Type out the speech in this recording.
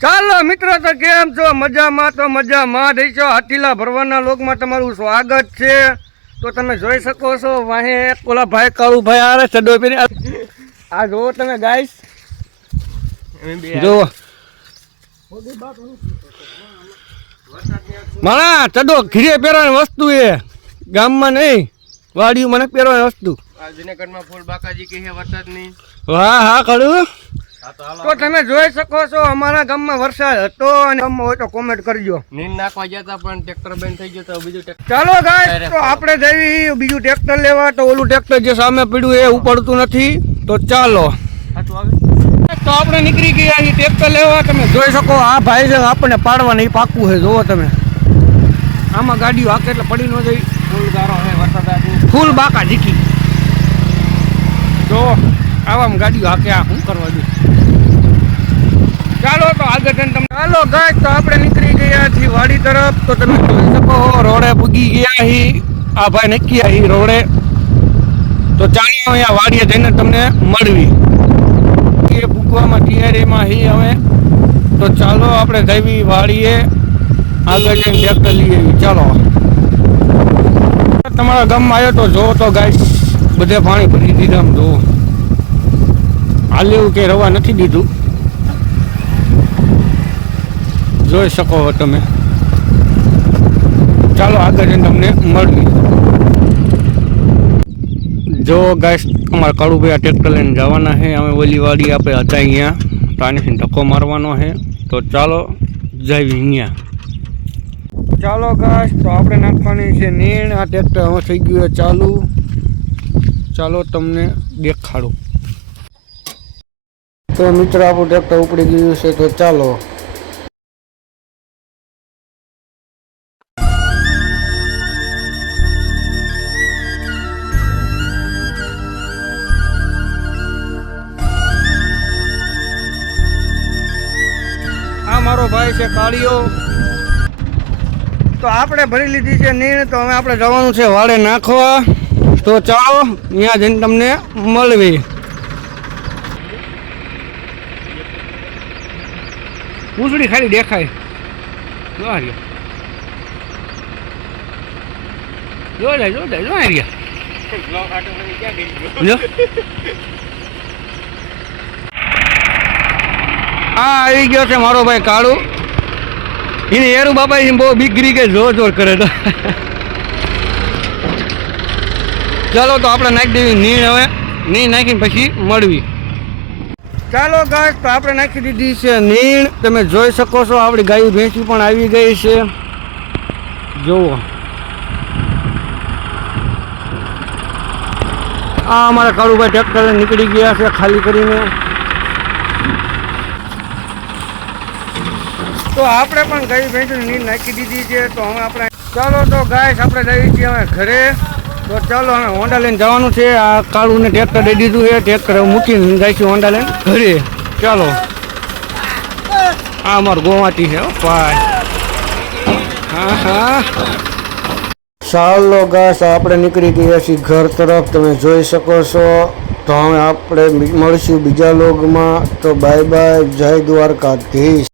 ચાલો મિત્રો, તો કેમ છો? મજામાં? તો મજામાં રહીશો. હાટીલા ભરવાના લોકમાં તમારું સ્વાગત છે. તો તમે જોઈ શકો છો વાહે ઓલા ભાઈ કાળુભાઈ આવે ચડો પહેરી. આ જોવો તમે ગાઈસ, જોવો માણા ચડો ઘીરે પહેરવાની વસ્તુ એ ગામમાં નહીં, વાડીમાં નથી પહેરવાની વસ્તુ. ફૂલ બાકાજી કે વરસાદ નહીં. હા હા ખરું. તો તમે જોઈ શકો છો અમારા ગામમાં વરસાદ હતો અને ગામમાં હોય તો કોમેન્ટ કરજો. નીંદ નાખવા ગયા હતા પણ ટ્રેક્ટર બંધ થઈ ગયો તો બીજું ટ્રેક્ટર. ચાલો ગાઈસ, તો આપણે જઈ બીજું ટ્રેક્ટર લેવા. તો ઓલું ટ્રેક્ટર જે સામે પડ્યું એ ઉપડતું નથી. તો ચાલો, તો આપણે નીકળી ગયા અહીં ટ્રેક્ટર લેવા. તમે જોઈ શકો આ ભાઈ છે આપણને પાડવા નહીં, પાકું છે. જોવો તમે આમાં ગાડીઓ હાકે એટલે પડી ન જઈ. ફૂલ ગારો હે વરસાદ, ફૂલ બાકા જીકી. જો આવામાં ગાડીઓ હાકે, આ શું કરવા દઉં. ચાલો તો આગળ તમને. ચાલો ગાઈસ, તો આપણે નીકળી ગયા છીએ વાડી તરફ. તો તમે જોઈ શકો રોડે પૂગી ગયા હી. આ ભાઈ નક્કી હી રોડે. તો ચાલો અહીંયા વાડીએ જઈને તમને મળવી એ પૂગવામાં તૈયારીમાં હી હવે. તો ચાલો આપણે જઈએ વાડીએ, આગળ જઈને ટ્રેક્ટર લઈ આવી. ચાલો તમારા ગામમાં આવ્યો તો જો તો ગાઈસ બધે પાણી ભરી દીધા. આમ જો હાલ એવું કે રવા નથી દીધું, જોઈ શકો તમે. ચાલો આગળ જઈને તમને મળવી. જો ગાઈસ અમારા કાળુભાઈ આ ટ્રેક્ટર લઈને જવાના છે. અમે ઓલી વાડી આપણે હતા અહીંયા, તો આનેથી ધક્કો મારવાનો છે. તો ચાલો જઈએ અહીંયા. ચાલો ગાઈસ, તો આપણે નાખવાની છે નીણ. આ ટ્રેક્ટર હવે થઈ ગયું છે ચાલુ. ચાલો તમને દેખાડું. તો મિત્રો આપણું ટ્રેક્ટર ઉપડી ગયું છે. તો ચાલો મારો ભાઈ છે કાળિયો. તો આપણે ભરી લીધી છે નીણ. તો હવે આપણે જવાનું છે વાડે નાખવા. તો ચાલો ત્યાં જઈને તમને મળવી. પૂંછડી ખાલી દેખાય. જો રહ્યા, જો જાય, જો જાય, જો રહ્યા. હા આવી ગયો છે મારો ભાઈ કાળુ. એને એરું બાબા બહુ બીગરી ગઈ, જોર જોર કરે. તો ચાલો તો આપણે નાખી દેવી નીણ. હવે નીણ નાખીને પછી મળવી. ચાલો ગાઈસ, તો આપણે નાખી દીધી છે નીણ. તમે જોઈ શકો છો આપણી ગાયું ભેંસી પણ આવી ગઈ છે. જુઓ આ અમારા કાળુભાઈ ટ્રેક્ટર નીકળી ગયા છે ખાલી કરીને. તો આપણે પણ ગાય ભેંસની નીંદ નાખી દીધી છે. તો હવે આપણે ચાલો તો ગાઈસ આપણે જઈએ છીએ હવે ઘરે. તો ચાલો હવે હોન્ડા લઈને જવાનું છે. આ કાળુને ટ્રેક્ટર દઈ દીધું છે. ટ્રેક્ટર મૂકીને જાય છે હોન્ડા લઈને ઘરે. ચાલો આ અમારું ગોવાટી છે ભાઈ. હા હા ચાલો ગાઈસ, આપણે નીકળી ગયા છીએ ઘર તરફ. તમે જોઈ શકો છો. તો હવે આપણે મળીશું બીજા લોગમાં. તો બાય બાય, જય દ્વારકાધીશ.